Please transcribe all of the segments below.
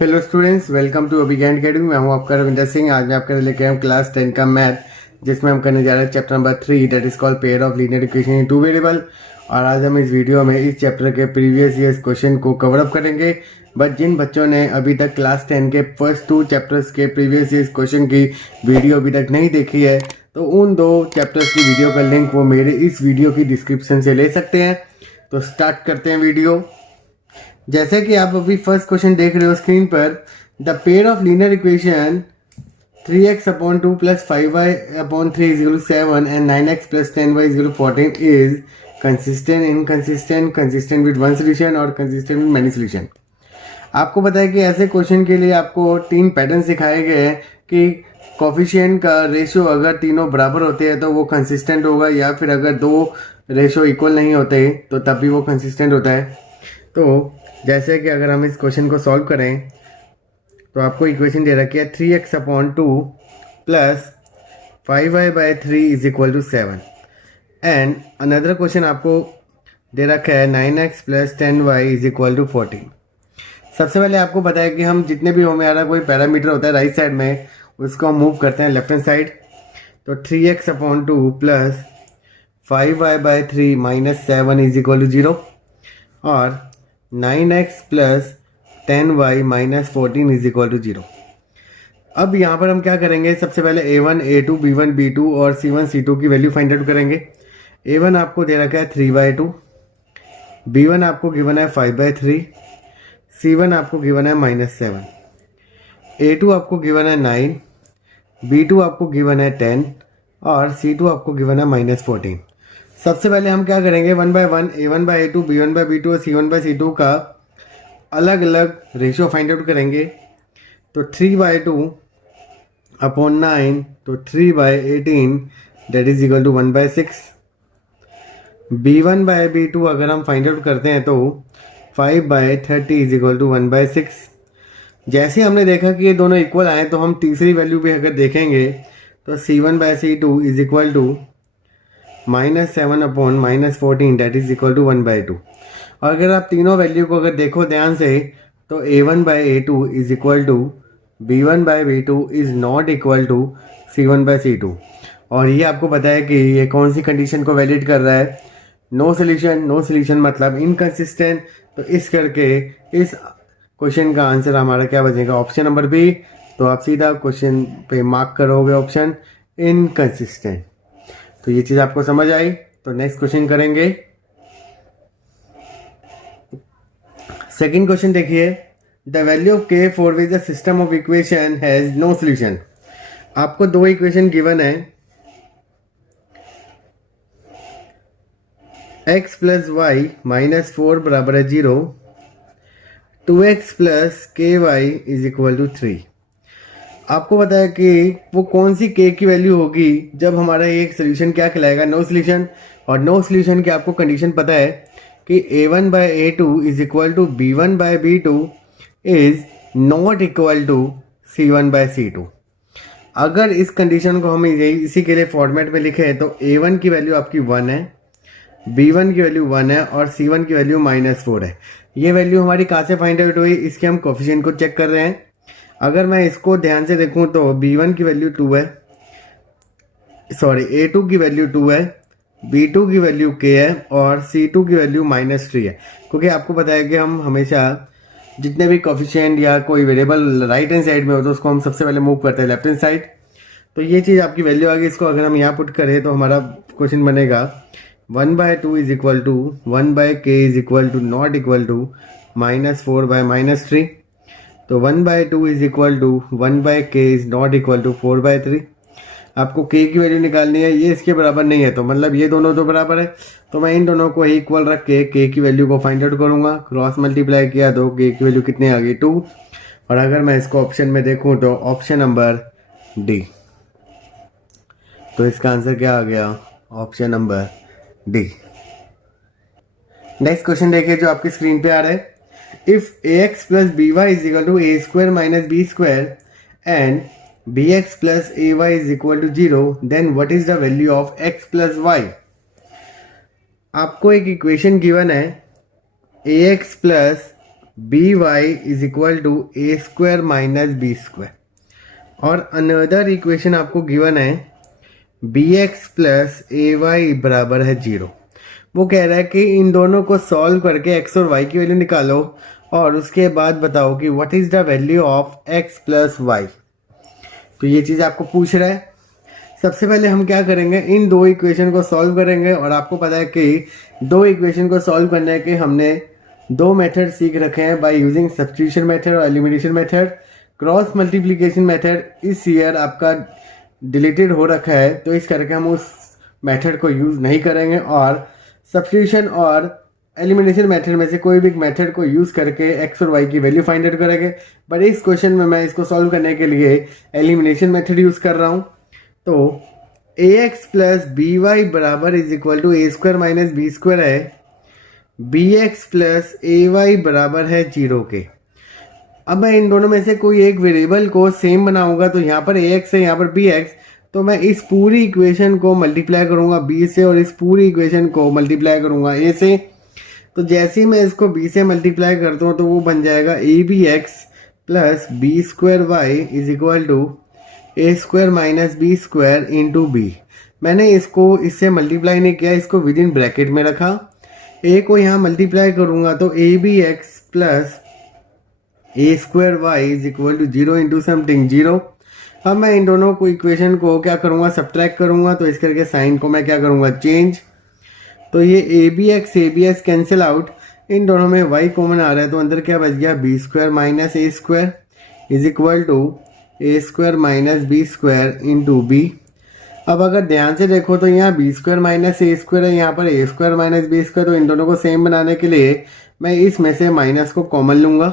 Hello students, welcome to Abhigyan academy. मैं हूं आपका रविंदर सिंह। आज मैं आपके लिए लेके आया हूं क्लास 10 का मैथ, जिसमें हम करने जा रहे हैं chapter number 3, that is called pair of linear equation in two variable. और आज हम इस वीडियो में इस चैप्टर के प्रीवियस ईयर्स क्वेश्चन को कवर अप करेंगे। बट जिन बच्चों ने अभी तक क्लास 10 के फर्स्ट 2 चैप्टर्स के प्रीवियस ईयर्स क्वेश्चन की वीडियो अभी तक नहीं देखी है, तो उन 2 चैप्टर्स की वीडियो का लिंक वो मेरे इस वीडियो की डिस्क्रिप्शन से ले सकते हैं। तो स्टार्ट करते हैं वीडियो। जैसे कि आप अभी फर्स्ट क्वेश्चन देख रहे हो स्क्रीन पर, the pair of linear equation 3x/2 plus 5y/3 is equal to 7 and 9x plus 10y is equal to 14 is consistent, inconsistent, consistent with one solution और consistent with many solution। आपको पता है कि ऐसे क्वेश्चन के लिए आपको 3 पैटर्न सिखाए गए हैं कि कोफिशिएंट का रेशियो अगर तीनों बराबर होते हैं तो वो कंसिस्टेंट होगा, या फिर अगर 2 रेशियो इक्वल नहीं होते तो तब भी वो कंसिस्टेंट होता है। तो जैसे कि अगर हम इस क्वेश्चन को सॉल्व करें तो आपको इक्वेशन दे रखी है 3x/2 plus 5y/3 is equal to 7 and another question आपको दे रखा है 9x plus 10y is equal to 14। सबसे पहले आपको पता है कि हम जितने भी हमारा कोई पैरामीटर होता है राइट साइड में, उसको हम मूव करते हैं लेफ्ट हैंड साइड। तो 3x/2 plus 5y/3 minus 7 is equal to 0 और 9x plus 10y minus 14 is equal to 0। अब यहाँ पर हम क्या करेंगे, सबसे पहले a1, a2, b1, b2 और c1, c2 की वैल्यू फाइंड आउट करेंगे। a1 आपको दे रखा है 3/2, b1 आपको गिवन है 5/3, c1 आपको गिवन है -7, a2 आपको गिवन है 9, b2 आपको गिवन है 10 और c2 आपको गिवन है -14। सबसे पहले हम क्या करेंगे, 1 बाय 1 a1/a2, b1/b2 और c1/c2 का अलग अलग रेशियो फाइंड आउट करेंगे। तो 3/2/9 तो 3/18 that is equal to 1/6। b1/b2 अगर हम फाइंड आउट करते हैं तो 5/30 इज इक्वल टू 1/6। जैसे हमने देखा कि ये दोनों इक्वल आए तो हम तीसरी वैल्यू भी अगर देखेंगे तो c1/c2 is equal to -7/-14 that is equal to 1/2। और अगर आप तीनों वैल्यू को अगर देखो ध्यान से तो a1/a2 is equal to b1/b2 is not equal to c1/c2। और ये आपको पता है कि ये कौन सी कंडीशन को वैलिड कर रहा है, नो सोल्यूशन। नो सोल्यूशन मतलब इनकंसिस्टेंट। तो इस करके इस क्वेश्चन का आंसर हमारा क्या बचेगा, ऑप्शन नंबर बी। तो आप सीधा क्वेश्चन पे मार्क करोगे ऑप्शन इनकंसिस्टेंट। तो ये चीज़ आपको समझ आई। तो नेक्स्ट क्वेश्चन करेंगे। सेकेंड क्वेश्चन देखिए, the value of k for which the system of equation has no solution. आपको 2 इक्वेशन गिवन है, x प्लस वाई माइनस 4 बराबर है 0, 2x प्लस के वाई इज इक्वल टू 3। आपको पता है कि वो कौन सी k की वैल्यू होगी जब हमारा एक सोल्यूशन क्या कहलाएगा, नो सोल्यूशन। और नो सोल्यूशन की आपको कंडीशन पता है कि a1/a2 is equal to b1/b2 is not equal to c1/c2। अगर इस कंडीशन को हम इसी के लिए फॉर्मेट में लिखें तो a1 की वैल्यू आपकी 1 है, b1 की वैल्यू 1 है और c1 की वैल्यू -4 है। ये वैल्यू हमारी कहाँ से फाइंड आउट हुई, इसके हम कोफिशिएंट को चेक कर रहे हैं। अगर मैं इसको ध्यान से देखूं तो b1 की वैल्यू 2 है, सॉरी a2 की वैल्यू 2 है, b2 की वैल्यू k है और c2 की वैल्यू -3 है। क्योंकि आपको पता है कि हम हमेशा जितने भी कोफिशिएंट या कोई वेरिएबल राइट हैंड साइड में हो तो उसको हम सबसे पहले मूव करते हैं लेफ्ट हैंड साइड। तो ये चीज़ आपकी वैल्यू आ गई। इसको अगर हम यहाँ पुट करें तो हमारा क्वेश्चन बनेगा 1/2 is equal to 1/k is equal to not equal to -4/-3। तो 1/2 is equal to 1/k is not equal to 4/3। आपको k की वैल्यू निकालनी है, ये इसके बराबर नहीं है तो मतलब ये दोनों तो बराबर है, तो मैं इन दोनों को इक्वल रख के k की वैल्यू को फाइंड आउट करूंगा। क्रॉस मल्टीप्लाई किया तो k की वैल्यू कितनी आ गई, 2। और अगर मैं इसको ऑप्शन में देखूं तो ऑप्शन नंबर डी। तो इसका आंसर क्या आ गया, option number D. Next question देखिए जो आपकी स्क्रीन पे आ रहा है। If ax plus by is equal to a² minus b² and bx plus ay is equal to 0, then what is the value of x plus y? आपको एक equation given है ax plus b y is equal to a square minus b square, और another equation आपको given है b x plus a y बराबर है 0। वो कह रहा है कि इन दोनों को सॉल्व करके एक्स और वाई की वैल्यू निकालो और उसके बाद बताओ कि what is the value of x plus y. तो ये चीज़ आपको पूछ रहा है। सबसे पहले हम क्या करेंगे, इन दो इक्वेशन को सॉल्व करेंगे। और आपको पता है कि दो इक्वेशन को सॉल्व करने के हमने दो मेथड सीख रखे हैं, बाय यूजिंग सब्स्टिट्यूशन मेथड और elimination method. Cross multiplication method इस ईयर आपका डिलीटेड हो रखा है, तो इस करके हम उस मेथड को यूज़ नहीं करेंगे और सब्स्टिट्यूशन और एलिमिनेशन मेथड में से कोई भी मेथड को यूज़ करके एक्स और वाई की वैल्यू फाइंड आउट करेंगे। बट इस क्वेश्चन में मैं इसको सॉल्व करने के लिए एलिमिनेशन मेथड यूज़ कर रहा हूँ। तो a x plus b y बराबर is equal to a square minus b square है, b x plus a y बराबर है 0 के। अब मैं इन दोनों में से कोई एक वेरिएबल को सेम बनाऊंगा, तो यहाँ पर ए एक्स है, यहाँ पर बी एक्स। तो मैं इस पूरी इक्वेशन को मल्टीप्लाई करूंगा बी से और इस पूरी इक्वेशन को मल्टीप्लाई करूंगा ए से। तो जैसे ही मैं इसको बी से मल्टीप्लाई करता हूँ तो वो बन जाएगा a B x plus b square y is equal to a square minus b square into b. मैंने इसको इससे मल्टीप्लाई नहीं किया, इसको विद इन ब्रैकेट में रखा। ए को यहाँ मल्टीप्लाई करूँगा तो a B x plus a square y is equal to 0 into something 0। अब मैं इन दोनों को इक्वेशन को क्या करूँगा, सब्ट्रैक्ट करूँगा। तो इस करके साइन को मैं क्या करूँगा, चेंज। तो ये A B X cancel out, इन दोनों में वाई कॉमन आ रहा है तो अंदर क्या बच गया, b square minus a square is equal to a square minus b square into b. अब अगर ध्यान से देखो तो यहाँ b square minus a square है, यहाँ पर a square minus b square. तो इन दोनों को सेम बनाने के लिए मैं इसमें से माइनस को कॉमन लूँगा।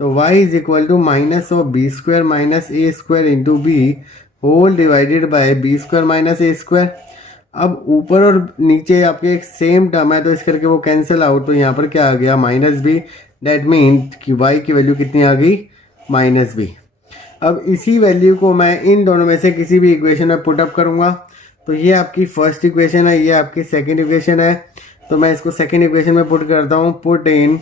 तो y is equal to minus of b square minus a square into b whole divided by b square minus a square. अब ऊपर और नीचे आपके एक सेम टर्म है तो इस करके वो कैंसिल आउट, तो यहाँ पर क्या आ गया, माइनस बी। दैट मीन कि y की वैल्यू कितनी आ गई, माइनस बी। अब इसी वैल्यू को मैं इन दोनों में से किसी भी इक्वेशन में पुट अप करूँगा। तो ये आपकी फर्स्ट इक्वेशन है, ये आपकी सेकेंड इक्वेशन है। तो मैं इसको सेकेंड इक्वेशन में पुट करता हूँ, put in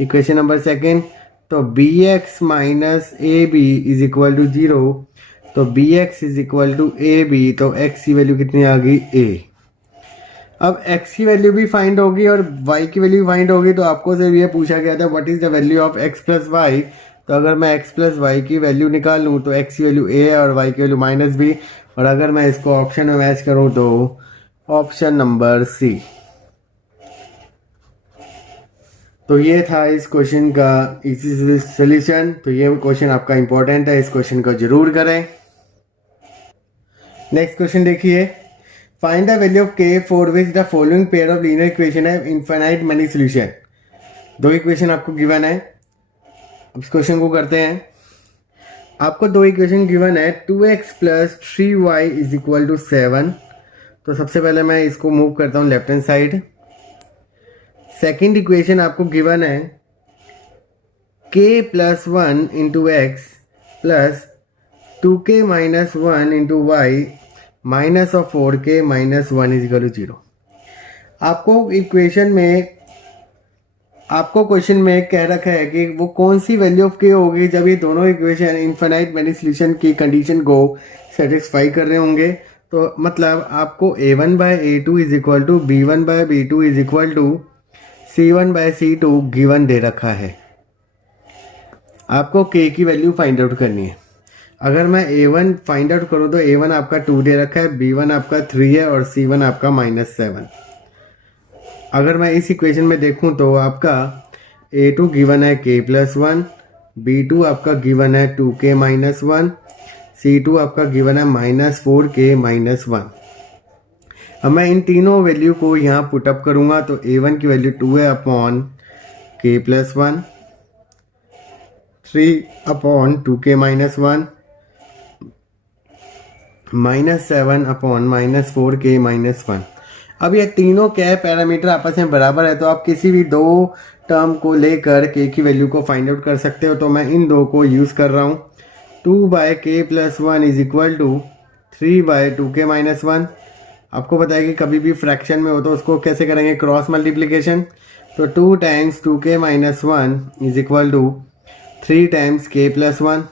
equation number second. तो B X minus A B is equal to 0। तो B X is equal to A B, तो एक्स की वैल्यू कितनी आ गई, ए। अब एक्स की वैल्यू भी फाइंड होगी और वाई की वैल्यू फाइंड होगी। तो आपको सिर्फ ये पूछा गया था what is the value of x plus y. तो अगर मैं एक्स प्लस वाई की वैल्यू निकाल लूँ तो एक्स की वैल्यू ए है और वाई की वैल्यू माइनस बी। और अगर मैं इसको ऑप्शन में मैच करूँ तो ऑप्शन नंबर सी। तो ये था इस क्वेश्चन का इजी सोल्यूशन। तो ये क्वेश्चन आपका इंपॉर्टेंट है, इस क्वेश्चन को जरूर करें। नेक्स्ट क्वेश्चन देखिए, फाइंड द वैल्यू ऑफ के for which the following pair of linear equation है इनफाइनाइट मेनी सोल्यूशन। दो इक्वेशन आपको गिवन है, अब इस क्वेश्चन को करते हैं। आपको दो इक्वेशन गिवन है, 2x plus 3y is equal to 7। तो सबसे पहले मैं इसको मूव करता हूँ left hand side. Second equation आपको गिवन है k plus 1 into x plus 2k minus 1 into y minus of 4k minus 1 is equal to 0। आपको क्वेश्चन में कह रखा है कि वो कौन सी वैल्यू ऑफ k होगी जब ये दोनों इक्वेशन इनफाइनाइट मेनी सोल्यूशन की कंडीशन को सेटिस्फाई कर रहे होंगे। तो मतलब आपको a1 by a2 is equal to b1 by b2 is equal to c1 by c2 given दे रखा है। आपको k की वैल्यू फाइंड आउट करनी है। अगर मैं a1 फाइंड आउट करूँ तो a1 आपका 2 दे रखा है, b1 आपका 3 है और c1 आपका -7। अगर मैं इस इक्वेशन में देखूं तो आपका a2 गिवन है k प्लस 1, b2 आपका गिवन है 2k माइनस 1, c2 आपका गिवन है -4k माइनस 1। अब मैं इन तीनों वैल्यू को यहाँ पुटअप करूँगा तो a1 की वैल्यू 2 है upon k plus 1, 3 upon 2k minus 1, -7 upon -4k minus 1। अब ये तीनों क्या पैरामीटर आपस में बराबर है तो आप किसी भी दो टर्म को लेकर k की वैल्यू को फाइंड आउट कर सकते हो। तो मैं इन दो को यूज़ कर रहा हूँ। 2 by k plus 1 is equal to 3 by 2k minus 1। आपको पता है कि कभी भी फ्रैक्शन में हो तो उसको कैसे करेंगे, क्रॉस मल्टीप्लिकेशन। तो 2 times 2k minus 1 is equal to 3 times k plus 1।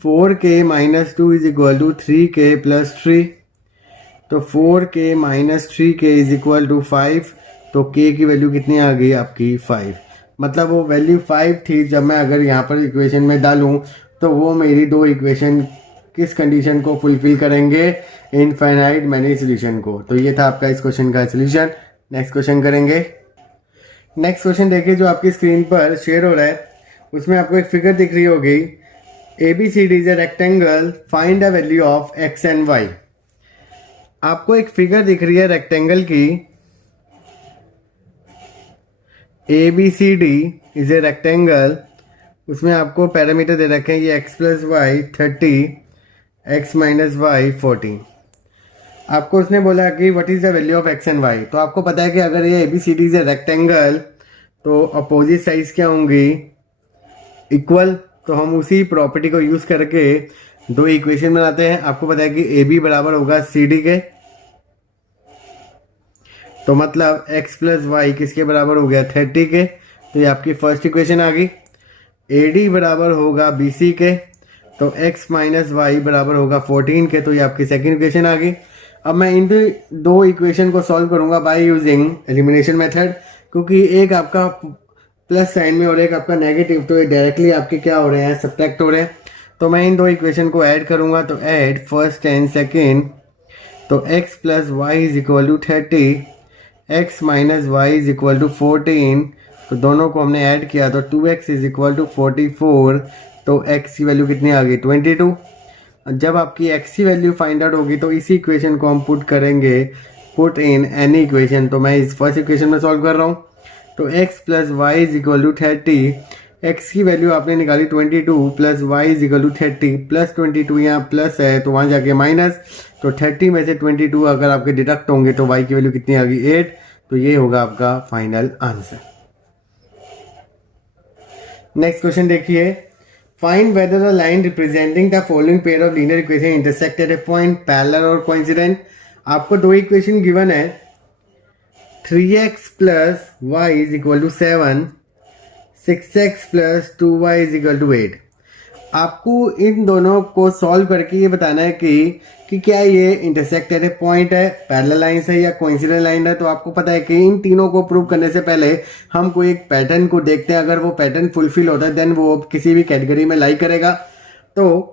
4k minus 2 is equal to 3k plus 3। तो 4k minus 3k is equal to 5। तो k की वैल्यू कितनी आ गई आपकी 5। मतलब वो वैल्यू 5 थी जब मैं अगर यहाँ पर इक्वेशन में डालूँ तो वो मेरी दो इक्वेशन किस कंडीशन को फुलफिल करेंगे, इनफाइनाइट मैनी सोल्यूशन को। तो ये था आपका इस क्वेश्चन का सोल्यूशन। नेक्स्ट क्वेश्चन करेंगे। नेक्स्ट क्वेश्चन देखिए जो आपकी स्क्रीन पर शेयर हो रहा है, उसमें आपको एक फिगर दिख रही होगी। ABCD is a rectangle, find the value of x and y। आपको एक फिगर दिख रही है रेक्टेंगल की। ABCD इज ए रेक्टेंगल, उसमें आपको पैरामीटर दे रखे हैं ये x plus y 30, x minus y 40। आपको उसने बोला कि what is the value of x and y। तो आपको पता है कि अगर ये ABCD इज ए रेक्टेंगल तो अपोजिट साइड्स क्या होंगी, इक्वल। तो हम उसी प्रॉपर्टी को यूज़ करके दो इक्वेशन बनाते हैं। आपको पता है कि AB बराबर होगा CD के, तो मतलब x प्लस वाई किसके बराबर हो गया 30 के। तो ये आपकी फर्स्ट इक्वेशन आ गई। AD बराबर होगा BC के, तो x माइनस वाई बराबर होगा 14 के। तो ये आपकी सेकेंड इक्वेशन आ गई। अब मैं इन दो इक्वेशन को सॉल्व करूंगा बाय यूजिंग एलिमिनेशन मेथड, क्योंकि एक आपका प्लस साइन में और एक आपका नेगेटिव, तो ये डायरेक्टली आपके क्या हो रहे हैं, सब्ट्रैक्ट हो रहे हैं। तो मैं इन दो इक्वेशन को ऐड करूंगा। तो ऐड फर्स्ट एंड सेकेंड। तो x plus Y is equal to 30, x minus y is equal to 14। तो दोनों को हमने ऐड किया तो 2x इज इक्वल टू 44। तो x की वैल्यू कितनी आ गई 22। जब आपकी x की वैल्यू फाइंड आउट होगी तो इसी इक्वेशन को हम पुट करेंगे, पुट इन एनी इक्वेशन। तो मैं इस फर्स्ट इक्वेशन में सॉल्व कर रहा हूँ। तो x plus Y is equal to 30, x की वैल्यू आपने निकाली 22 plus Y is equal to 30, plus 22 यहाँ प्लस है तो वहाँ जाके माइनस। तो 30 में से 22 अगर आपके डिडक्ट होंगे तो y की वैल्यू कितनी आ गई 8। तो ये होगा आपका फाइनल आंसर। नेक्स्ट क्वेश्चन देखिए। Find whether the line representing the following pair of linear equation intersect at a point parallel और कोइंसिडेंट। आपको दो इक्वेशन गिवन है, 3x plus Y is equal to 7, 6x plus 2y is equal to 8। आपको इन दोनों को solve करके ये बताना है कि क्या ये इंटरसेक्ट एट ए पॉइंट है, पैरेलल लाइंस है या कोइंसिडेंट लाइन है। तो आपको पता है कि इन तीनों को प्रूव करने से पहले हम कोई एक पैटर्न को देखते हैं। अगर वो पैटर्न फुलफिल होता है देन वो किसी भी कैटेगरी में लाई करेगा। तो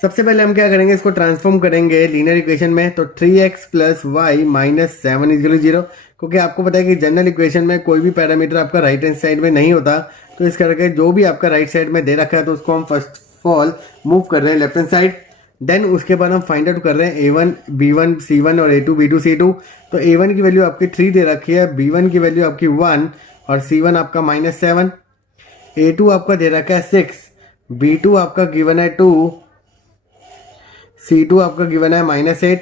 सबसे पहले हम क्या करेंगे, इसको ट्रांसफॉर्म करेंगे लीनियर इक्वेशन में। तो 3x plus y minus 7 is equal to 0, क्योंकि आपको पता है कि जनरल इक्वेशन में कोई भी पैरामीटर आपका राइट हैंड साइड में नहीं होता। तो इस करके जो भी आपका राइट साइड में दे रखा है तो उसको हम फर्स्ट ऑफ ऑल मूव कर रहे हैं लेफ्ट हैंड साइड। देन उसके बाद हम फाइंड आउट कर रहे हैं A1 B1 C1 और A2 B2 C2। तो A1 की वैल्यू आपकी 3 दे रखी है, B1 की वैल्यू आपकी 1 और C1 आपका माइनस 7। A2 आपका दे रखा है 6, B2 आपका गिवन है 2, C2 आपका गिवन है माइनस 8।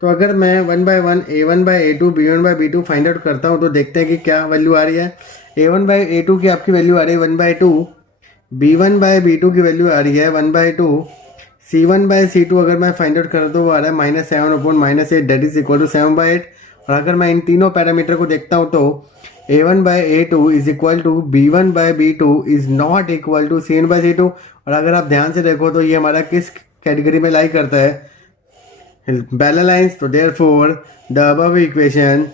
तो अगर मैं one by one A1 by A2 B1 by B2 find out करता हूँ तो देखते हैं कि क्या वैल्यू आ रही है। A1 बाय A2 की आपकी वैल्यू आ रही है 1/2, B1 बाय B2 की वैल्यू आ रही है 1/2, C1 बाय C2 अगर मैं फाइंड आउट करता हूँ वो आ रहा है -7/-8 दैट इज इक्वल टू 7/8। और अगर मैं इन तीनों पैरामीटर को देखता हूँ तो A1 by A2 is equal to B1 by B2 is not equal to C1 by C2। और अगर आप ध्यान से देखो तो ये हमारा किस कैटेगरी में लाई करता है, पैरेलल लाइंस। तो देयरफॉर द अबव इक्वेशन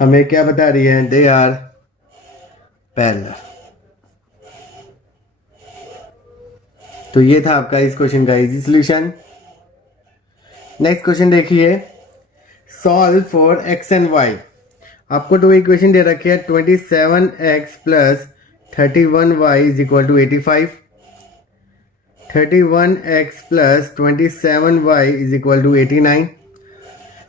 हमें क्या बता रही है, दे आर पैरेलल। तो ये था आपका इस क्वेश्चन का इजी सॉल्यूशन। नेक्स्ट क्वेश्चन देखिए, solve for x and y। आपको दो इक्वेशन दे रखी है, 27x plus 31y is equal to 85, 31x plus 27y is equal to 89।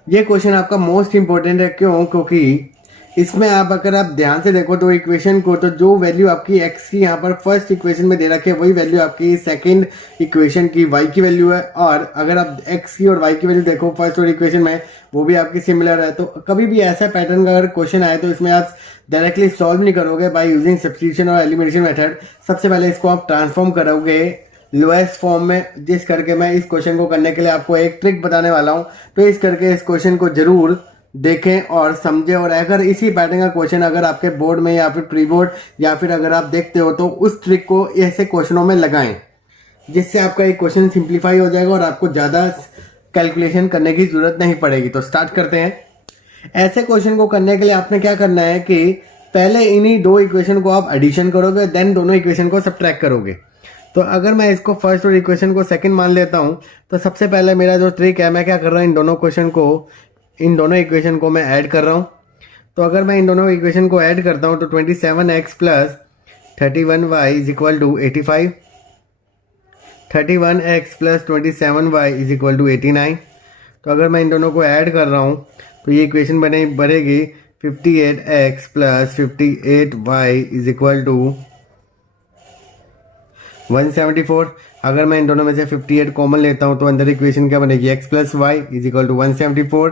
ये क्वेश्चन आपका मोस्ट इंपॉर्टेंट है। क्यों? क्योंकि इसमें आप अगर आप ध्यान से देखो तो इक्वेशन को, तो जो वैल्यू आपकी x की यहाँ पर फर्स्ट इक्वेशन में दे रखी है वही वैल्यू आपकी सेकंड इक्वेशन की y की वैल्यू है। और अगर आप x की और y की वैल्यू देखो फर्स्ट और इक्वेशन में वो भी आपकी सिमिलर है। तो कभी भी ऐसा पैटर्न का अगर क्वेश्चन आए तो इसमें आप डायरेक्टली सॉल्व नहीं करोगे बाय यूजिंग सब्स्टिट्यूशन और एलिमिनेशन मेथड। सबसे पहले इसको आप ट्रांसफॉर्म करोगे लोएस्ट फॉर्म में, जिस करके मैं इस क्वेश्चन को करने के लिए आपको एक ट्रिक बताने वाला हूँ। तो इस करके इस क्वेश्चन को जरूर देखें और समझें। और अगर इसी पैटर्न का क्वेश्चन अगर आपके बोर्ड में या फिर प्री बोर्ड या फिर अगर आप देखते हो तो उस ट्रिक को ऐसे क्वेश्चनों में लगाएं, जिससे आपका एक क्वेश्चन सिंप्लीफाई हो जाएगा और आपको ज़्यादा कैलकुलेशन करने की ज़रूरत नहीं पड़ेगी। तो स्टार्ट करते हैं। ऐसे क्वेश्चन को करने के लिए आपने क्या करना है कि पहले इन्हीं दो इक्वेशन को आप एडिशन करोगे, देन दोनों इक्वेशन को सब्ट्रैक्ट करोगे। तो अगर मैं इसको फर्स्ट और इक्वेशन को सेकंड मान लेता हूँ, तो सबसे पहले मेरा जो ट्रिक है, मैं क्या कर रहा हूँ, इन दोनों इक्वेशन को मैं ऐड कर रहा हूँ। तो अगर मैं इन दोनों इक्वेशन को ऐड करता हूँ तो 27x plus 31y is equal to 85, 31x plus 27y is equal to 89। तो अगर मैं इन दोनों को ऐड कर रहा हूँ तो ये इक्वेशन बनेगी 58x plus 58y is equal to 174। अगर मैं इन दोनों में से 58 कॉमन लेता हूँ तो अंदर इक्वेशन क्या बनेगी, x plus Y is equal to 174।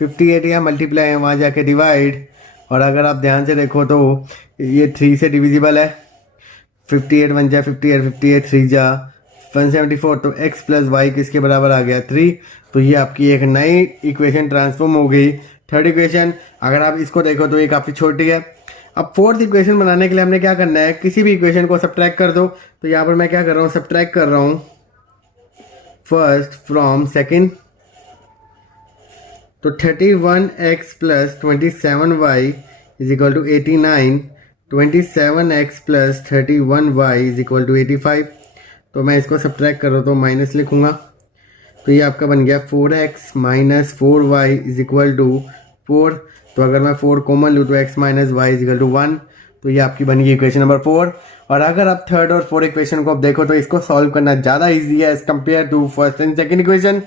58 यहाँ मल्टीप्लाई है, वहाँ जाके डिवाइड, और अगर आप ध्यान से देखो तो ये 3 से डिविजिबल है। 58 1 जा 58, 58 3 जा 174। तो x प्लस वाई किसके बराबर आ गया, 3। तो ये आपकी एक नई इक्वेशन ट्रांसफॉर्म हो गई, थर्ड इक्वेशन। अगर आप इसको देखो तो ये काफ़ी छोटी है। अब फोर्थ इक्वेशन बनाने के लिए हमने क्या करना है, किसी भी इक्वेशन को सब्ट्रैक्ट कर दो। तो यहाँ पर मैं क्या कर रहा हूँ, सब्ट्रैक्ट कर रहा हूँ फर्स्ट फ्रॉम सेकंड। तो 31x plus 27y is equal to 89, 27x plus 31y is equal to 85। तो मैं इसको सब्ट्रैक्ट कर रहा हूँ तो माइनस लिखूँगा। तो ये आपका बन गया 4x minus 4y is equal to 4। तो अगर मैं 4 कॉमन लूँ तो x minus y is equal to 1। तो ये आपकी बन गई इक्वेशन नंबर 4। और अगर आप थर्ड और फोर्थ इक्वेशन को आप देखो तो इसको सॉल्व करना ज़्यादा इजी है as compare to first and second equation.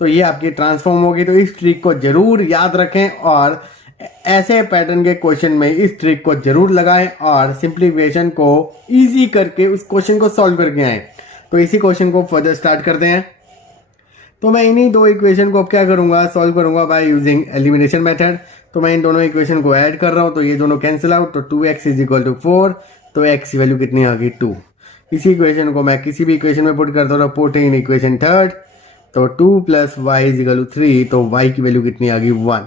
तो ये आपकी ट्रांसफॉर्म होगी। तो इस ट्रिक को जरूर याद रखें और ऐसे पैटर्न के क्वेश्चन में इस ट्रिक को जरूर लगाएं और सिंप्लीफिकेशन को ईजी करके उस क्वेश्चन को सॉल्व करके आएँ। तो इसी क्वेश्चन को फर्दर स्टार्ट करते हैं। तो मैं इन्हीं दो इक्वेशन को अब क्या करूँगा, सॉल्व करूँगा बाय यूजिंग एलिमिनेशन मेथड। तो मैं इन दोनों इक्वेशन को ऐड कर रहा हूँ तो ये दोनों कैंसिल आउट। तो 2x इज इक्वल टू 4। तो x की वैल्यू कितनी आ गई, 2। इसी इक्वेशन को मैं किसी भी इक्वेशन में पुट करता हूँ, पुट इन इक्वेशन थर्ड। तो 2 plus Y is equal to 3। तो y की वैल्यू कितनी आ गई, 1।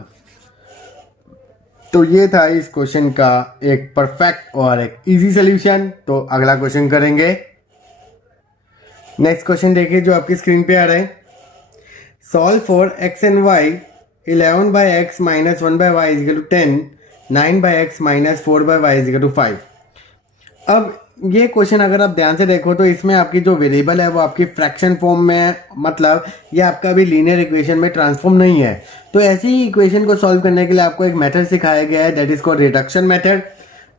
तो ये था इस क्वेश्चन का एक परफेक्ट और एक इजी सोल्यूशन। तो अगला क्वेश्चन करेंगे। नेक्स्ट क्वेश्चन देखिए जो आपकी स्क्रीन पे आ रहा है। Solve for x and y 11 by x minus 1 by y is equal to 10, 9 by x minus 4 by y is equal to 5। अब ये क्वेश्चन अगर आप ध्यान से देखो तो इसमें आपकी जो वेरिएबल है वो आपकी फ्रैक्शन फॉर्म में है, मतलब ये आपका अभी लीनियर इक्वेशन में ट्रांसफॉर्म नहीं है। तो ऐसी ही इक्वेशन को सॉल्व करने के लिए आपको एक मेथड सिखाया गया है, that is called reduction method.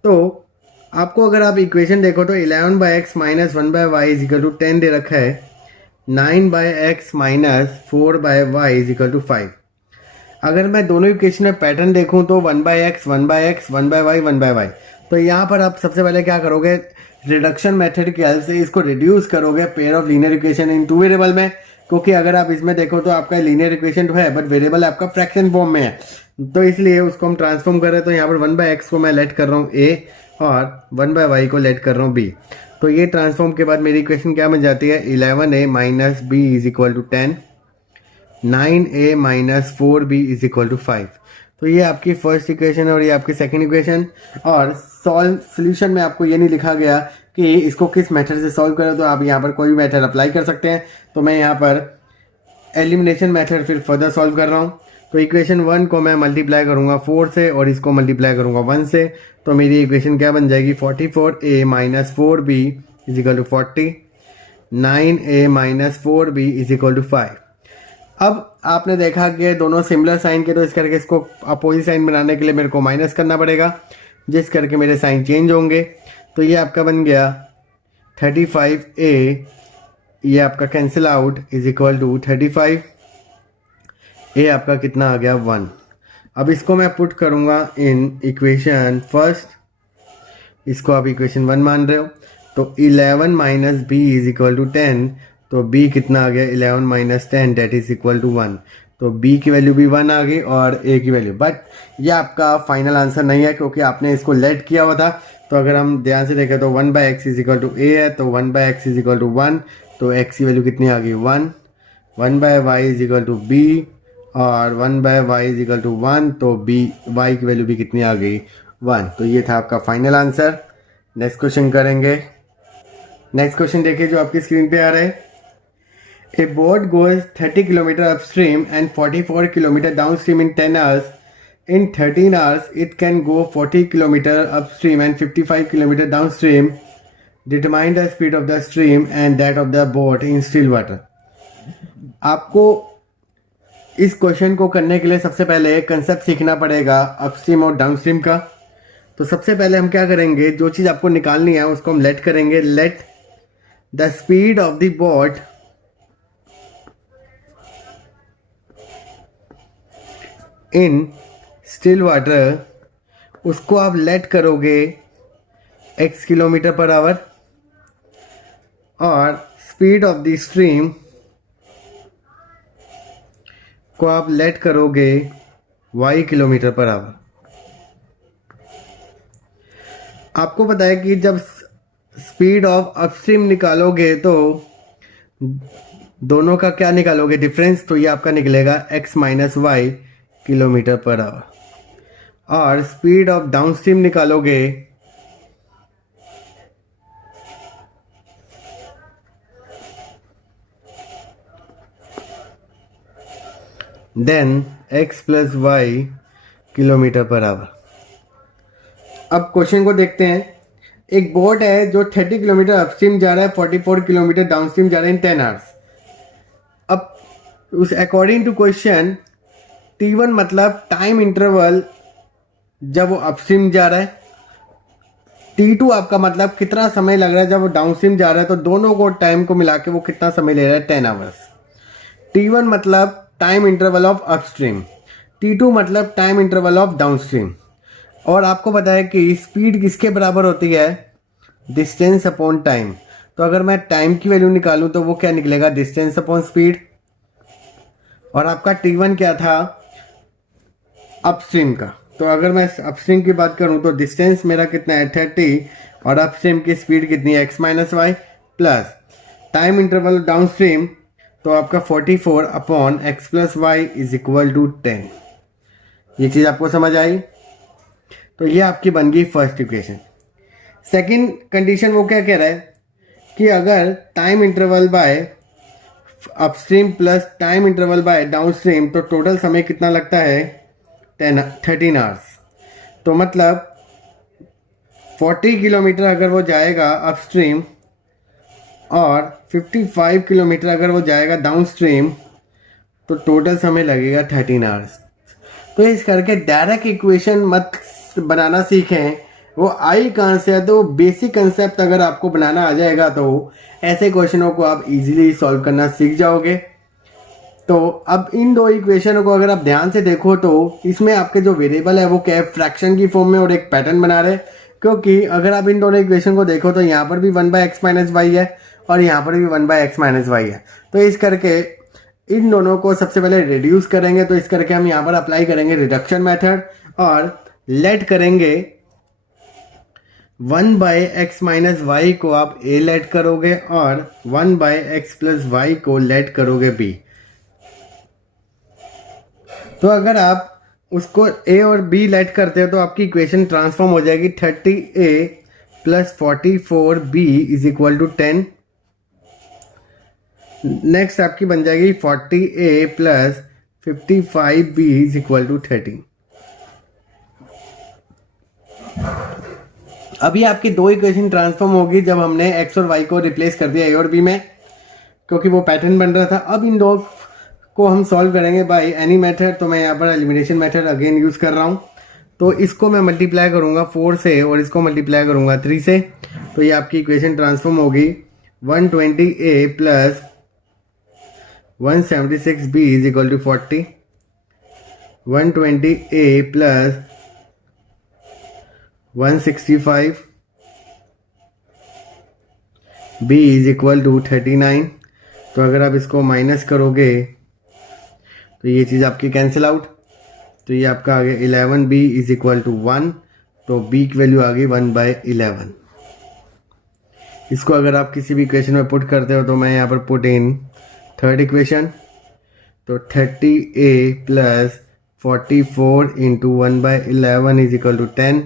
तो आपको अगर आप इक्वेशन देखो तो 11 by x minus 1 by y is equal to 10 दे रखा है, 9 by x minus 4 by y is equal to 5। अगर मैं दोनों इक्वेशन में पैटर्न देखूं तो 1 by x 1 by x 1 by y 1 by y। तो यहाँ पर आप सबसे पहले क्या करोगे, रिडक्शन मेथड की हेल्प से इसको रिड्यूस करोगे pair of linear equation in two variable में। क्योंकि अगर आप इसमें देखो तो आपका लीनियर इक्वेशन तो है बट वेरिएबल आपका फ्रैक्शन फॉर्म में है, तो इसलिए उसको हम ट्रांसफॉर्म कर रहे हैं। तो यहाँ पर 1 by x को मैं लेट कर रहा हूँ a और 1 by y को लेट कर रहा हूँ b। तो ये ट्रांसफॉर्म के बाद मेरी इक्वेशन क्या बन जाती है, 11a minus b is equal to 10, 9a minus 4b is equal to 5। तो ये आपकी फर्स्ट इक्वेशन और ये आपकी सेकंड इक्वेशन। और सोल्यूशन में आपको ये नहीं लिखा गया कि इसको किस मेथड से सॉल्व करें, तो आप यहाँ पर कोई भी मेथड अप्लाई कर सकते हैं। तो मैं यहाँ पर एलिमिनेशन मेथड फिर फर्दर सॉल्व कर रहा हूँ। तो इक्वेशन 1 को मैं मल्टीप्लाई करूँगा 4 से और इसको मल्टीप्लाई करूँगा 1 से। तो मेरी इक्वेशन क्या बन जाएगी, 44a minus 4b is equal to 40, 9a minus 4b is equal to 5। अब आपने देखा कि दोनों सिमिलर साइन के, तो इस करके इसको अपोजिट साइन बनाने के लिए मेरे को माइनस करना पड़ेगा, जिस करके मेरे साइन चेंज होंगे। तो ये आपका बन गया 35a, ये आपका cancel out is equal to 35, a आपका कितना आ गया 1। अब इसको मैं पुट करूँगा इन इक्वेशन फर्स्ट, इसको आप इक्वेशन 1 मान रहे हो। तो 11 minus b is equal to 10। तो b कितना आ गया, 11 minus 10 that is equal to 1। तो b की वैल्यू भी 1 आ गई और a की वैल्यू, बट ये आपका फाइनल आंसर नहीं है क्योंकि आपने इसको लेट किया हुआ था। तो अगर हम ध्यान से देखें तो 1 by x is equal to a है, तो 1 by x is equal to 1। तो x की वैल्यू कितनी आ गई, 1। 1 by y is equal to b और 1/y=1, तो बी y की वैल्यू भी कितनी आ गई 1। तो ये था आपका फाइनल आंसर। नेक्स्ट क्वेश्चन करेंगे। नेक्स्ट क्वेश्चन देखिए जो आपकी स्क्रीन पे आ रहा है। A boat goes 30 km upstream and 44 km downstream in 10 hours. In 13 hours, it can go 40 km upstream and 55 km downstream. Determine the speed of the stream and that of the boat in still water. आपको इस question को करने के लिए सबसे पहले concept सीखना पड़ेगा अपस्ट्रीम और डाउनस्ट्रीम का। तो सबसे पहले हम क्या करेंगे, जो चीज़ आपको निकालनी है उसको हम लेट करेंगे। Let the speed of the boat in still water, उसको आप लेट करोगे x किलोमीटर पर आवर, और स्पीड ऑफ द स्ट्रीम को आप लेट करोगे y किलोमीटर पर आवर। आपको पता है कि जब स्पीड ऑफ अपस्ट्रीम निकालोगे तो दोनों का क्या निकालोगे, डिफरेंस। तो ये आपका निकलेगा x - y kilometre per hour. और स्पीड ऑफ डाउनस्ट्रीम निकालोगे then x + y kilometre per hour. अब क्वेश्चन को देखते हैं। एक बोट है जो 30 किलोमीटर अपस्ट्रीम जा रहा है, 44 किलोमीटर डाउनस्ट्रीम जा रहा है इन 10 आवर्स। अब उस अकॉर्डिंग टू क्वेश्चन T1 मतलब टाइम इंटरवल जब वो अपस्ट्रीम जा रहा है, T2 आपका मतलब कितना समय लग रहा है जब वो डाउनस्ट्रीम जा रहा है। तो दोनों को टाइम को मिला के वो कितना समय ले रहा है, 10 आवर्स। T1 मतलब time interval of upstream, T2 मतलब टाइम इंटरवल ऑफ डाउनस्ट्रीम। और आपको पता है कि स्पीड किसके बराबर होती है, डिस्टेंस अपॉन टाइम। तो अगर मैं टाइम की वैल्यू निकालूं तो वो क्या निकलेगा, डिस्टेंस अपॉन स्पीड। और आपका T1 क्या था, अपस्ट्रीम का। तो अगर मैं अपस्ट्रीम की बात करूं तो डिस्टेंस मेरा कितना है 30, और अपस्ट्रीम की स्पीड कितनी है x - y, plus time interval downstream तो आपका 44 अपॉन x + y = 10। ये चीज़ आपको समझ आई। तो ये आपकी बन गई फर्स्ट इक्वेशन। सेकंड कंडीशन वो क्या कह रहा है कि अगर time interval by upstream plus time interval by downstream तो टोटल समय कितना लगता है 13 आवर्स। तो मतलब 40 किलोमीटर अगर वो जाएगा अपस्ट्रीम और 55 किलोमीटर अगर वो जाएगा डाउनस्ट्रीम तो टोटल समय लगेगा 13 आवर्स। तो इस करके डायरेक्ट इक्वेशन मत बनाना सीखें, वो आई कहाँ से है। तो बेसिक कंसेप्ट अगर आपको बनाना आ जाएगा तो ऐसे क्वेश्चनों को आप इजीली सॉल्व करना सीख जाओगे। तो अब इन दो इक्वेशनों को अगर आप ध्यान से देखो तो इसमें आपके जो वेरिएबल है वो क्या है, फ्रैक्शन की फॉर्म में और एक पैटर्न बना रहे। क्योंकि अगर आप इन दोनों इक्वेशन को देखो तो यहाँ पर भी 1/x - y है और यहाँ पर भी 1/x - y है। तो इस करके इन दोनों को सबसे पहले रिड्यूस करेंगे। तो इस करके हम यहाँ पर अप्लाई करेंगे रिडक्शन मेथड और लेट करेंगे 1/x - y को आप a लेट करोगे और 1/x + y को लेट करोगे b। तो अगर आप उसको a और b लेट करते हो तो आपकी इक्वेशन ट्रांसफॉर्म हो जाएगी 30a + 44b = 10। नेक्स्ट आपकी बन जाएगी 40a + 55b = 30। अभी आपकी दो इक्वेशन ट्रांसफॉर्म होगी जब हमने x और y को रिप्लेस कर दिया a और b में, क्योंकि वो पैटर्न बन रहा था। अब इन दो को हम सॉल्व करेंगे बाय एनी मेथड। तो मैं यहाँ पर एलिमिनेशन मेथड अगेन यूज़ कर रहा हूँ। तो इसको मैं मल्टीप्लाई करूँगा 4 से और इसको मल्टीप्लाई करूँगा 3 से। तो ये आपकी इक्वेशन ट्रांसफॉर्म होगी 120a + 176b = 40, 120a + 165 b = 39। तो अगर आप इसको माइनस करोगे तो ये चीज़ आपकी कैंसिल आउट। तो ये आपका आ गया 11b = 1। तो b की वैल्यू आ गई 1/11। इसको अगर आप किसी भी इक्वेशन में पुट करते हो तो मैं यहाँ पर पुट इन थर्ड इक्वेशन। तो 30a plus 44 into 1/11 is equal to 10।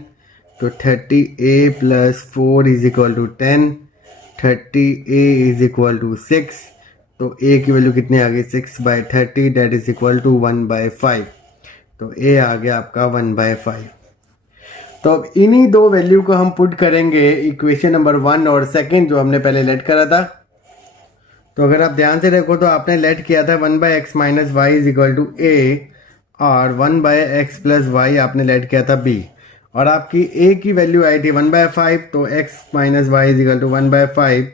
तो 30a plus 4 is equal to 10। 30a is equal to 6। तो a की वैल्यू कितनी आ गई 6/30 दैट इज इक्वल टू 1/5। तो a आ गया आपका 1/5। तो अब इन्हीं दो वैल्यू को हम पुट करेंगे इक्वेशन नंबर 1 और सेकंड जो हमने पहले लेट करा था। तो अगर आप ध्यान से देखो तो आपने लेट किया था 1/x minus y is equal to a और 1/x प्लस वाई आपने लेट किया था b और आपकी a की वैल्यू आई थी 1/5। तो x minus y is equal to 1/5।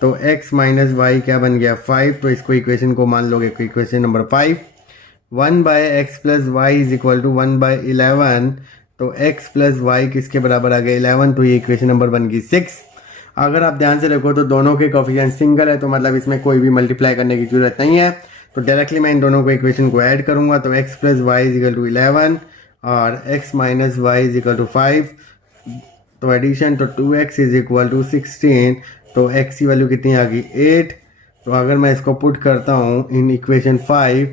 तो x माइनस वाई क्या बन गया 5। तो इसको इक्वेशन को मान लोगे equation number 5। 1/x plus Y is equal to 1/11। तो x प्लस वाई किसके बराबर आ गया 11। तो ये इक्वेशन नंबर बन गई 6। अगर आप ध्यान से देखो तो दोनों के कोफिशिएंट सिंगल है तो मतलब इसमें कोई भी मल्टीप्लाई करने की जरूरत नहीं है। तो डायरेक्टली मैं इन दोनों को इक्वेशन को ऐड करूंगा। तो x plus Y is equal to 11 और x minus y is equal to 5। तो एडिशन तो 2x इज इक्वल टू 16। तो x की वैल्यू कितनी आ गई 8। तो अगर मैं इसको पुट करता हूँ इन इक्वेशन 5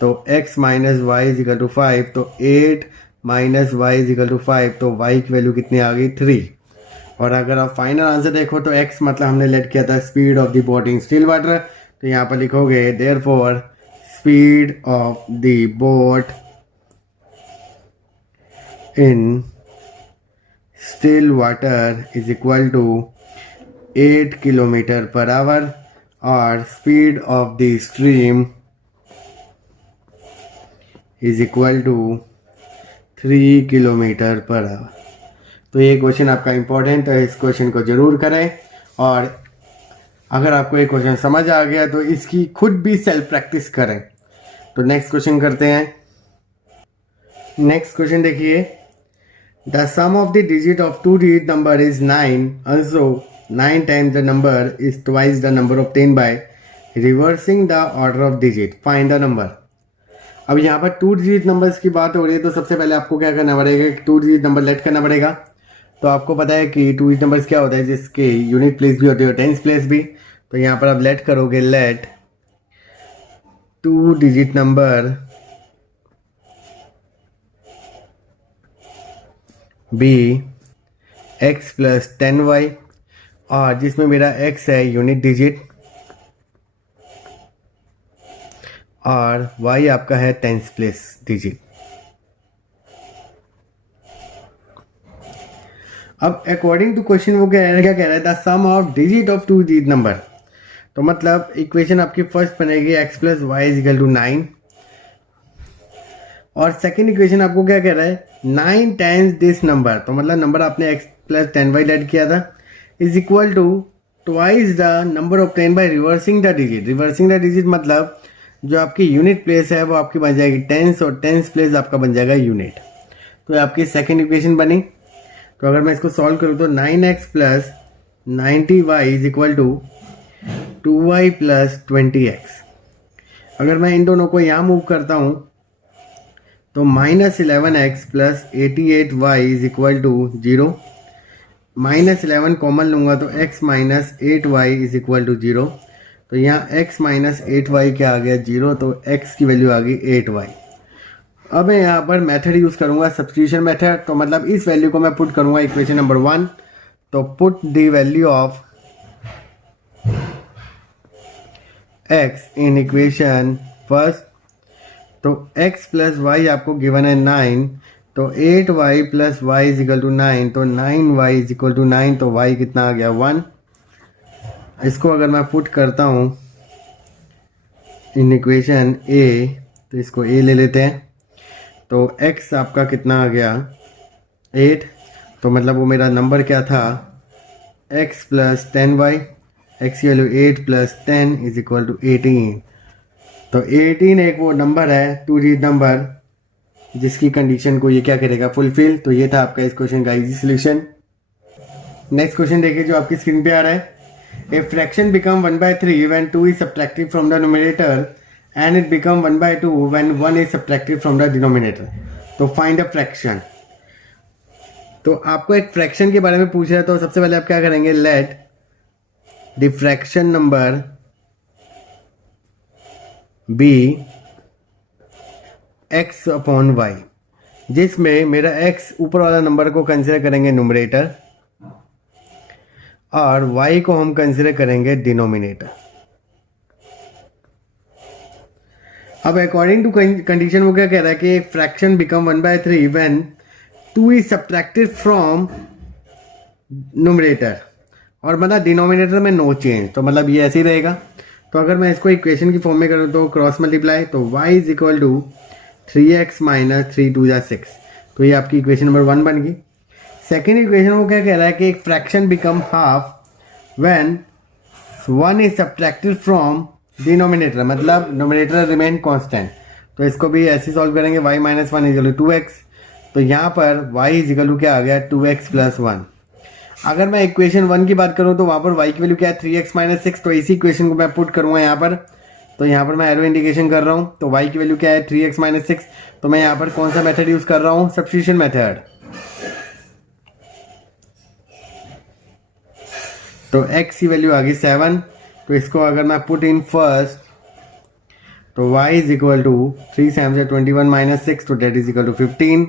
तो x minus y is equal to 5। तो 8 minus y is equal to 5। तो y की वैल्यू कितनी आ गई 3। और अगर आप फाइनल आंसर देखो तो x मतलब हमने लेट किया था speed of the boat in still water. तो यहाँ पर लिखोगे therefore speed of the boat in still water is equal to 8 kilometre per hour और speed of the stream is equal to 3 kilometre per hour. तो ये question आपका important है, इस क्वेश्चन को जरूर करें। और अगर आपको ये क्वेश्चन समझ आ गया तो इसकी खुद भी सेल्फ प्रैक्टिस करें। तो नेक्स्ट क्वेश्चन करते हैं। नेक्स्ट क्वेश्चन देखिए, the sum of the digit of 2 digit number is 9। Also 9 times the number is twice the number obtain by reversing the order of digit, find the number. अब यहाँ पर 2 digit numbers की बात हो रही है तो सबसे पहले आपको क्या करना पड़ेगा, 2 डिजिट नंबर लेट करना पड़ेगा। तो आपको पता है कि 2 डिजिट नंबर्स क्या होता है जिसके यूनिट प्लेस भी होते हैं और टेंस प्लेस भी। तो यहाँ पर आप लेट करोगे, let 2 digit number be x plus 10y और जिसमें मेरा x है यूनिट डिजिट और y आपका है टेंस प्लेस डिजिट। अब अकॉर्डिंग टू क्वेश्चन वो क्या कह रहा है, the sum of digit of 2 digit number. तो मतलब इक्वेशन आपकी फर्स्ट बनेगी x plus Y is equal to 9 और सेकेंड इक्वेशन आपको क्या कह रहा है 9 टाइम्स दिस नंबर। तो मतलब नंबर आपने x प्लस 10y लेट किया था is equal to twice the number obtain by reversing the digit. Reversing the digit मतलब जो आपकी यूनिट प्लेस है वो आपकी बन जाएगी टेंस और टेंस प्लेस आपका बन जाएगा यूनिट। तो आपकी सेकेंड इक्वेशन बनी। तो अगर मैं इसको सॉल्व करूँ तो 9x plus 90y is equal to 2y plus 20x। अगर मैं इन दोनों को यहाँ मूव करता हूँ तो minus 11x plus 88y is equal to 0। Minus 11 common लूँगा तो x minus 8y is equal to 0। तो यहाँ x माइनस 8y क्या आ गया 0। तो x की वैल्यू आ गई 8y। अब मैं यहाँ पर मेथड यूज़ करूँगा सब्स्टिट्यूशन मेथड। तो मतलब इस वैल्यू को मैं पुट करूँगा इक्वेशन नंबर 1। तो put the value of x in equation first. तो x प्लस वाई आपको गिवन है 9। तो 8y plus Y is equal to 9। तो 9y इज इक्वल टू 9। तो y कितना आ गया 1। इसको अगर मैं पुट करता हूँ इन इक्वेशन a तो इसको a ले लेते हैं। तो x आपका कितना आ गया 8। तो मतलब वो मेरा नंबर क्या था x प्लस 10y। x की value 8 plus 10 is equal to 18। तो 18 एक वो नंबर है 2 डिजिट नंबर जिसकी कंडीशन को ये क्या करेगा फुलफिल। तो ये था आपका इस क्वेश्चन का इजी सॉल्यूशन। नेक्स्ट क्वेश्चन देखिए जो आपकी स्क्रीन पे आ रहा है, a fraction become 1/3 when 2 is subtracted from the numerator and it become 1/2 when 1 is subtracted from the denominator। तो find a fraction। तो आपको एक फ्रैक्शन के बारे में पूछ रहा है तो सबसे पहले आप क्या करेंगे, let the fraction number be x upon y, जिसमें मेरा x ऊपर वाला नंबर को कंसिडर करेंगे न्यूमरेटर और y को हम कंसिडर करेंगे डिनोमिनेटर। अब अकॉर्डिंग टू कंडीशन वो क्या कह रहा है कि fraction become 1/3 when 2 is subtracted from numerator और मतलब डिनोमिनेटर में नो चेंज, तो मतलब ये ऐसे ही रहेगा। तो अगर मैं इसको इक्वेशन की फॉर्म में करूँ तो क्रॉस मल्टीप्लाई, तो y is equal to 3x minus 3 2 जा 6, तो ये आपकी इक्वेशन नंबर 1 बन गई। सेकेंड इक्वेशन वो क्या कह रहा है कि एक fraction become half when 1 is subtracted from denominator, मतलब नोमिनेटर रिमेन कांस्टेंट। तो इसको भी ऐसे सॉल्व करेंगे, y minus 1 is equal to 2x, तो यहाँ पर y इज इक्वल टू क्या आ गया 2x प्लस 1। अगर मैं इक्वेशन 1 की बात करूँ तो वहाँ पर y की वैल्यू क्या है 3x माइनस 6, तो इसी इक्वेशन को मैं पुट करूँगा यहाँ पर। तो यहाँ पर मैं एरो इंडिकेशन कर रहा हूँ, तो y की वैल्यू क्या है 3x माइनस 6, तो मैं यहाँ पर कौन सा मेथड यूज़ कर रहा हूँ, सब्स्टिट्यूशन मेथड। तो x की वैल्यू आ गई 7, तो इसको अगर मैं पुट इन फर्स्ट तो y is equal to 3 7 21 minus 6, तो डेट इज इक्वल टू 15,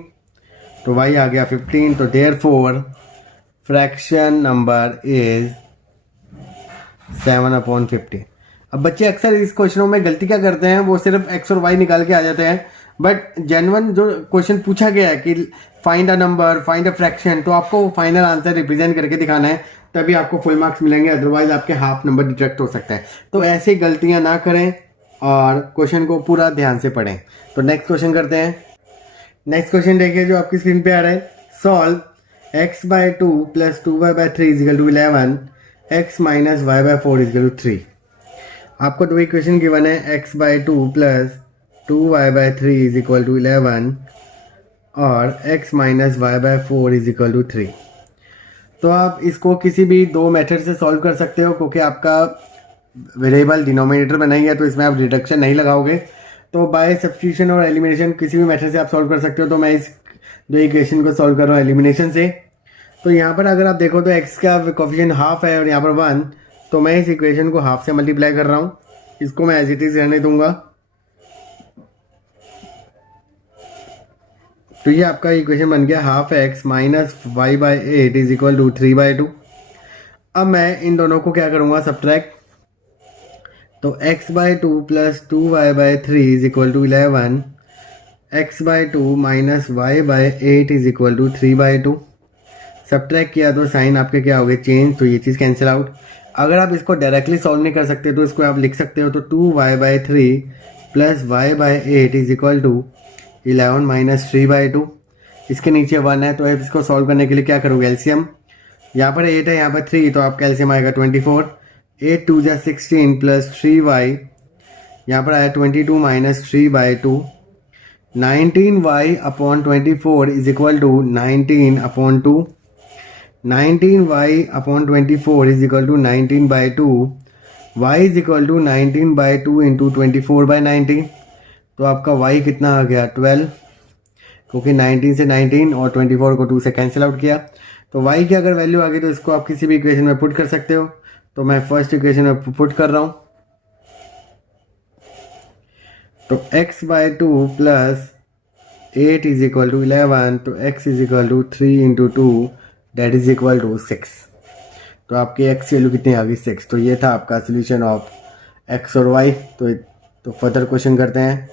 तो y आ गया 15, तो देयरफॉर फ्रैक्शन नंबर इज 7/50। अब बच्चे अक्सर इस क्वेश्चनों में गलती क्या करते हैं, वो सिर्फ x और y निकाल के आ जाते हैं, बट जेन्युइन जो क्वेश्चन पूछा गया है कि find a number, find a fraction, तो आपको फाइनल आंसर रिप्रेजेंट करके दिखाना है, तभी आपको फुल मार्क्स मिलेंगे, अदरवाइज आपके हाफ नंबर डिडक्ट हो सकता है। तो ऐसी गलतियां ना करें और क्वेश्चन को पूरा ध्यान से पढ़ें। तो नेक्स्ट क्वेश्चन करते हैं। नेक्स्ट क्वेश्चन देखिए जो आपकी स्क्रीन पे आ रहा है, solve x/2 plus 2y/3 is equal to 11, x minus y/4 is equal to 3। आपको दो इक्वेशन गिवन है, x/2 plus 2y/3 is equal to 11 और x minus y/4 is equal to 3। तो आप इसको किसी भी दो मेथड से सॉल्व कर सकते हो, क्योंकि आपका वेरिएबल डिनोमिनेटर में नहीं है तो इसमें आप डिडक्शन नहीं लगाओगे। तो बाय सब्स्टिट्यूशन और एलिमिनेशन किसी भी मेथड से आप सॉल्व कर सकते हो। तो मैं इस दो इक्वेशन को सॉल्व कर रहा हूँ एलिमिनेशन से। तो यहाँ पर अगर आप देखो तो x का कोफिशिएंट हाफ है और यहाँ पर 1, तो मैं इस इक्वेशन को हाफ से मल्टीप्लाई कर रहा हूँ, इसको मैं एज इट इज रहने दूंगा। तो ये आपका इक्वेशन बन गया half x minus y/8 is equal to 3/2। अब मैं इन दोनों को क्या करूँगा, सब्ट्रैक्ट। तो x/2 plus 2y/3 is equal to 11, x/2 minus y/8 is equal to 3/2। Subtract किया तो साइन आपके क्या हो गए, चेंज, तो ये चीज़ कैंसिल आउट। अगर आप इसको डायरेक्टली सॉल्व नहीं कर सकते तो इसको आप लिख सकते हो, तो 2y/3 plus y/8 is equal to 11 minus 3/2। इसके नीचे 1 है, तो आप इसको सॉल्व करने के लिए क्या करोगे, एलसीएम। यहाँ पर 8 है, यहाँ पर 3, तो आपका एलसीएम आएगा 24। 8 2 जा 16 प्लस 3y, यहाँ पर आया 22 minus 3/2। 19y upon 24 is equal to 19/2। 19y upon 24 is equal to 19/2। y is equal to 19/2 into 24/19। तो आपका y कितना आ गया, 12, क्योंकि 19 से 19 और 24 को 2 से कैंसिल आउट किया। तो y की अगर वैल्यू आ गई तो इसको आप किसी भी इक्वेशन में पुट कर सकते हो। तो मैं फर्स्ट इक्वेशन में पुट कर रहा हूँ। तो x/2 plus 8 is equal to 11, तो x is equal to 3 into 2 that is equal to 6। तो आपकी x वैल्यू कितनी आ गई, 6। तो ये था आपका सोल्यूशन ऑफ x और y। तो फर्दर क्वेश्चन करते हैं।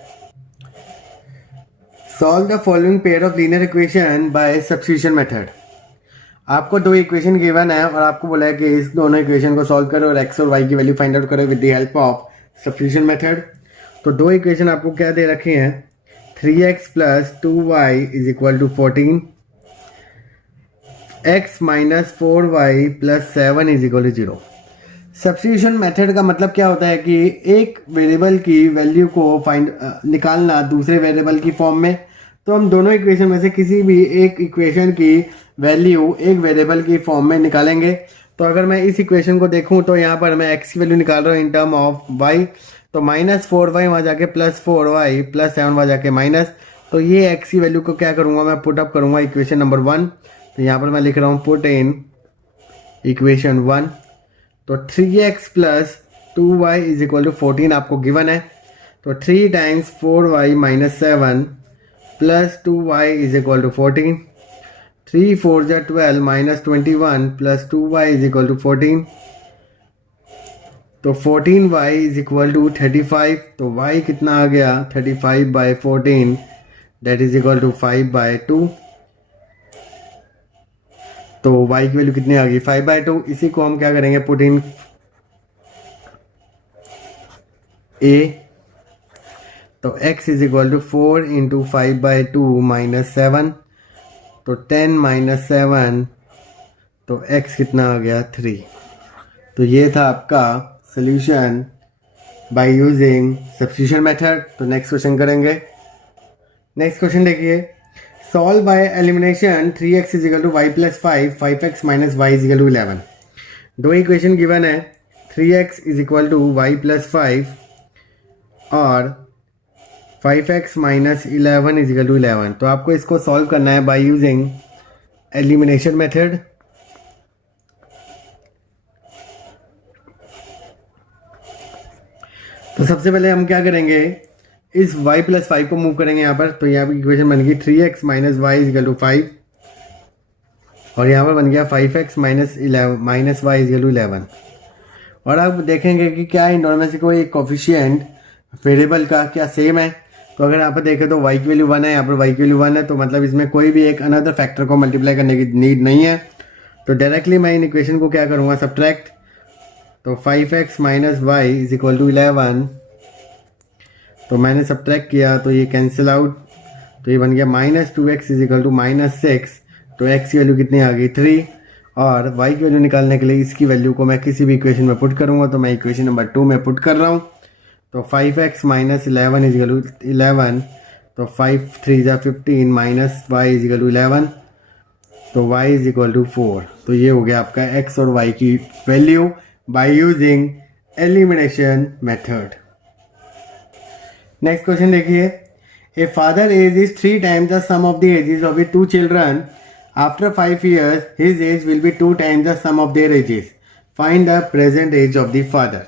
Solve the following pair of linear equation by substitution method. आपको दो इक्वेशन गिवन है और आपको बोला है कि इस दोनों इक्वेशन को सॉल्व करो और x और y की वैल्यू फाइंड आउट करो with the help of substitution method. तो दो इक्वेशन आपको क्या दे रखे हैं, 3x plus 2y is equal to 14, x minus 4y plus 7 is equal to 0। Substitution method का मतलब क्या होता है कि एक वेरिएबल की वैल्यू को निकालना दूसरे वेरिएबल की फॉर्म में। तो हम दोनों इक्वेशन में से किसी भी एक इक्वेशन की वैल्यू एक वेरिएबल की फॉर्म में निकालेंगे। तो अगर मैं इस इक्वेशन को देखूं तो यहाँ पर मैं x की वैल्यू निकाल रहा हूँ इन टर्म ऑफ y। तो माइनस 4y वहाँ जाके प्लस 4y प्लस 7 वहाँ जाके माइनस। तो ये x की वैल्यू को क्या करूँगा, मैं पुट अप करूँगा इक्वेशन नंबर 1। तो यहाँ पर मैं लिख रहा हूँ पुट इन इक्वेशन 1। तो 3x plus 2y is equal to 14 आपको गिवन है। तो 3 times 4y minus 7 plus 2y is equal to 14, 3 4 जा 12 minus 21 plus 2y is equal to 14, तो 14y इज इक्वल टू 35, तो y कितना आ गया 35 by 14 that is equal to 5 by 2, तो y की वैल्यू कितनी आ गई 5 बाई 2। इसी को हम क्या करेंगे पुट इन a, तो x is equal to 4 into 5 by 2 minus 7, तो 10 माइनस 7, तो x कितना आ गया 3। तो ये था आपका solution by using substitution method. तो नेक्स्ट क्वेश्चन करेंगे। नेक्स्ट क्वेश्चन देखिए, solve by elimination 3x is equal to y plus 5, 5x minus y is equal to 11। दो इक्वेशन गिवन है, 3x is equal to y plus 5 और 5x minus 11 is equal to 11। तो आपको इसको solve करना है bye using elimination method. तो सबसे पहले हम क्या करेंगे, इस y प्लस 5 को मूव करेंगे यहाँ पर, तो यहाँ पर इक्वेशन बन गई 3x minus y is equal to 5 और यहाँ पर बन गया 5x minus y is equal to 11। और अब देखेंगे कि क्या इन दोनों में से कोई कोफिशिएंट वेरिएबल का क्या सेम है। तो अगर यहाँ पर देखें तो y की वैल्यू 1 है, यहाँ पर y की वैल्यू 1 है, तो मतलब इसमें कोई भी एक अनदर फैक्टर को मल्टीप्लाई करने की नीड नहीं है। तो डायरेक्टली मैं इन इक्वेशन को क्या करूँगा सब्ट्रैक्ट, तो 5x minus y is equal to 11, तो मैंने सब्ट्रैक्ट किया तो ये कैंसिल आउट, तो ये बन गया minus 2x is equal to minus 6, तो x की वैल्यू कितनी आ गई 3, और y की वैल्यू निकालने के लिए इसकी वैल्यू को मैं किसी भी इक्वेशन में पुट करूँगा, तो मैं इक्वेशन नंबर 2 में पुट कर रहा हूँ। तो 5x minus 11 is equal to 11, तो 5 3 जा 15 minus y is equal to 11, तो y इज इक्वल टू 4। तो ये हो गया आपका x और y की value by using elimination method. Next question देखिए, a father age is 3 times the sum of the ages of his 2 children, after 5 years his age will be 2 times the sum of their ages, find the present age of the father.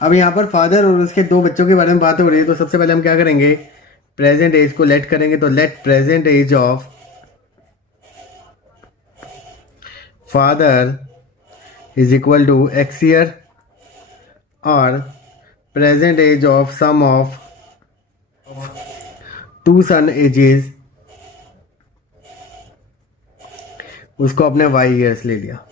अब यहाँ पर father और उसके 2 बच्चों के बारे में बात हो रही है, तो सबसे पहले हम क्या करेंगे, प्रेजेंट एज को लेट करेंगे, तो let present age of father is equal to x year और present age of sum of 2 son ages, उसको अपने y ईयर्स ले लिया।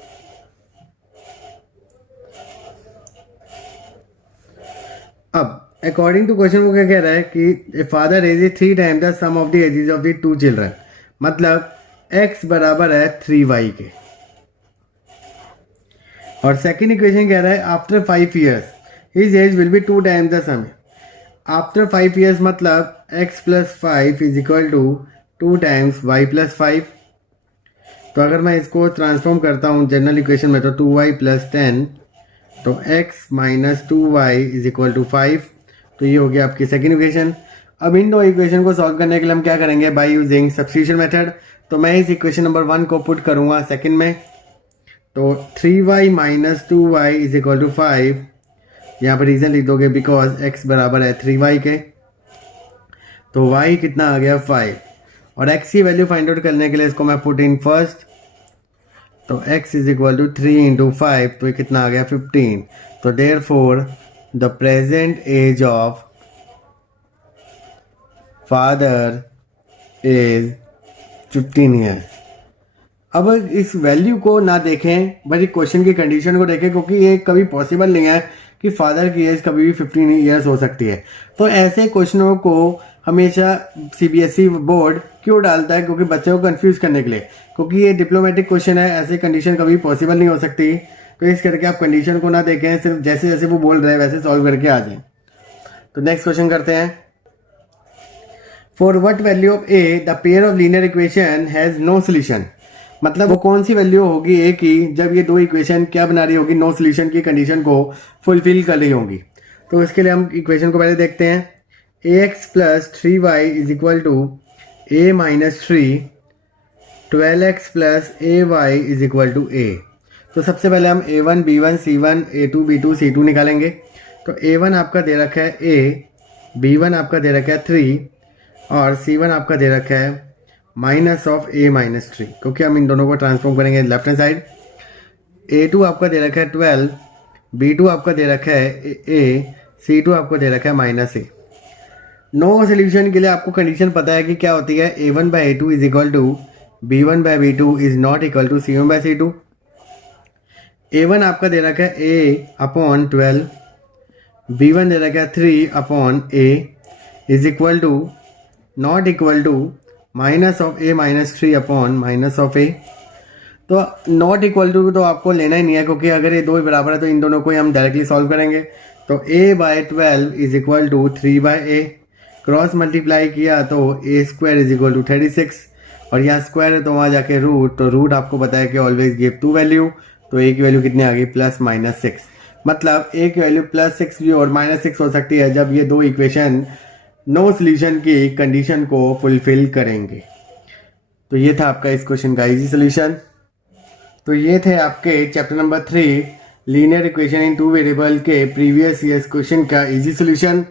अब अकॉर्डिंग टू क्वेश्चन वो क्या कह रहा है कि father age is 3 times the sum of the ages of the 2 children, मतलब x बराबर है 3y के। और सेकेंड इक्वेशन कह रहा है after 5 years his age will be 2 times the sum. After 5 years मतलब x plus 5 is equal to 2 times y plus 5। तो अगर मैं इसको ट्रांसफॉर्म करता हूँ जनरल इक्वेशन में, तो 2y प्लस 10, तो x minus 2y is equal to 5। तो ये हो गया आपकी सेकेंड इक्वेशन। अब इन 2 इक्वेशन को सॉल्व करने के लिए हम क्या करेंगे, बाय यूजिंग सब्स्टिट्यूशन मेथड। तो मैं इस इक्वेशन नंबर 1 को पुट करूँगा सेकेंड में, तो 3y minus 2y is equal to 5, यहाँ पर रीज़न लिख दोगे बिकॉज x बराबर है 3y के, तो y कितना आ गया 5, और x की वैल्यू फाइंड आउट करने के लिए इसको मैं पुट इन फर्स्ट, तो x is equal to 3 into 5, तो ये कितना आ गया 15। तो therefore the present age of father is 15 years. अब इस वैल्यू को ना देखें, बल्कि क्वेश्चन की कंडीशन को देखें, क्योंकि ये कभी पॉसिबल नहीं है कि फादर की एज कभी भी 15 ईयर्स हो सकती है। तो ऐसे क्वेश्चनों को हमेशा सीबीएसई बोर्ड क्यों डालता है, क्योंकि बच्चों को कंफ्यूज करने के लिए, क्योंकि ये डिप्लोमेटिक क्वेश्चन है, ऐसे कंडीशन कभी पॉसिबल नहीं हो सकती। तो इस करके आप कंडीशन को ना देखें, सिर्फ जैसे जैसे वो बोल रहे हैं वैसे सॉल्व करके आ जाएं। तो नेक्स्ट क्वेश्चन करते हैं, for what value of a the pair of linear equation has no solution. मतलब वो कौन सी वैल्यू होगी ए की जब ये 2 इक्वेशन क्या बना रही होगी, नो सोल्यूशन की कंडीशन को फुलफिल कर रही होंगी। तो इसके लिए हम इक्वेशन को पहले देखते हैं, ax plus 3y is equal to a minus 3, 12x plus ay is equal to a। तो सबसे पहले हम a1 b1 c1 a2 b2 c2 निकालेंगे। तो a1 आपका दे रखा है a, b1 आपका दे रखा है 3 और C1 आपका दे रखा है माइनस ऑफ A माइनस 3, क्योंकि हम इन दोनों को ट्रांसफॉर्म करेंगे लेफ्ट हैंड साइड। A2 आपका दे रखा है 12, B2 आपका दे रखा है A, C2 आपको दे रखा है माइनस A। नो सोल्यूशन के लिए आपको कंडीशन पता है कि क्या होती है, A1 by A2 is equal to B1 by B2 is not equal to C1 by C2। A1 आपका दे रखा है A अपॉन 12, B1 दे रखा है 3 upon A is equal to not equal to minus of A minus 3 upon minus of A। तो not equal to तो आपको लेना ही नहीं है, क्योंकि अगर ये दो ही बराबर है तो इन दोनों को ही हम डायरेक्टली सॉल्व करेंगे। तो A by 12 is equal to 3 by A, cross multiply किया तो A square is equal to 36, और यहाँ स्क्वायर है तो वहाँ जाके रूट, तो रूट आपको पता है कि ऑलवेज गिव टू वैल्यू, तो A की वैल्यू कितनी आ गई प्लस माइनस 6। मतलब A की वैल्यू प्लस 6 भी और माइनस 6 हो सकती है जब ये दो इक्वेशन नो सोल्यूशन की कंडीशन को फुलफिल करेंगे। तो ये था आपका इस क्वेश्चन का इजी सोल्यूशन। तो ये थे आपके chapter number 3 linear equation in two variable के प्रीवियस ईयर्स क्वेश्चन का इजी सोल्यूशन।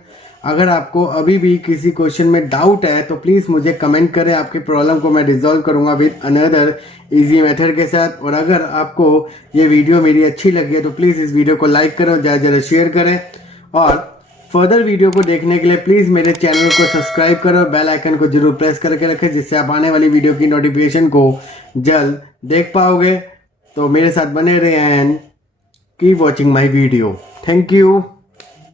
अगर आपको अभी भी किसी क्वेश्चन में डाउट है तो प्लीज़ मुझे कमेंट करें, आपकी प्रॉब्लम को मैं रिजॉल्व करूंगा विद अनदर इजी मेथड के साथ। और अगर आपको ये वीडियो मेरी अच्छी लगी है तो प्लीज़ इस वीडियो को लाइक करें, ज़्यादा ज़्यादा शेयर करें, और फर्दर वीडियो को देखने के लिए प्लीज़ मेरे चैनल को सब्सक्राइब करो और बेल आइकन को जरूर प्रेस करके रखें, जिससे आप आने वाली वीडियो की नोटिफिकेशन को जल्द देख पाओगे। तो मेरे साथ बने रहे and keep watching my video. Thank you.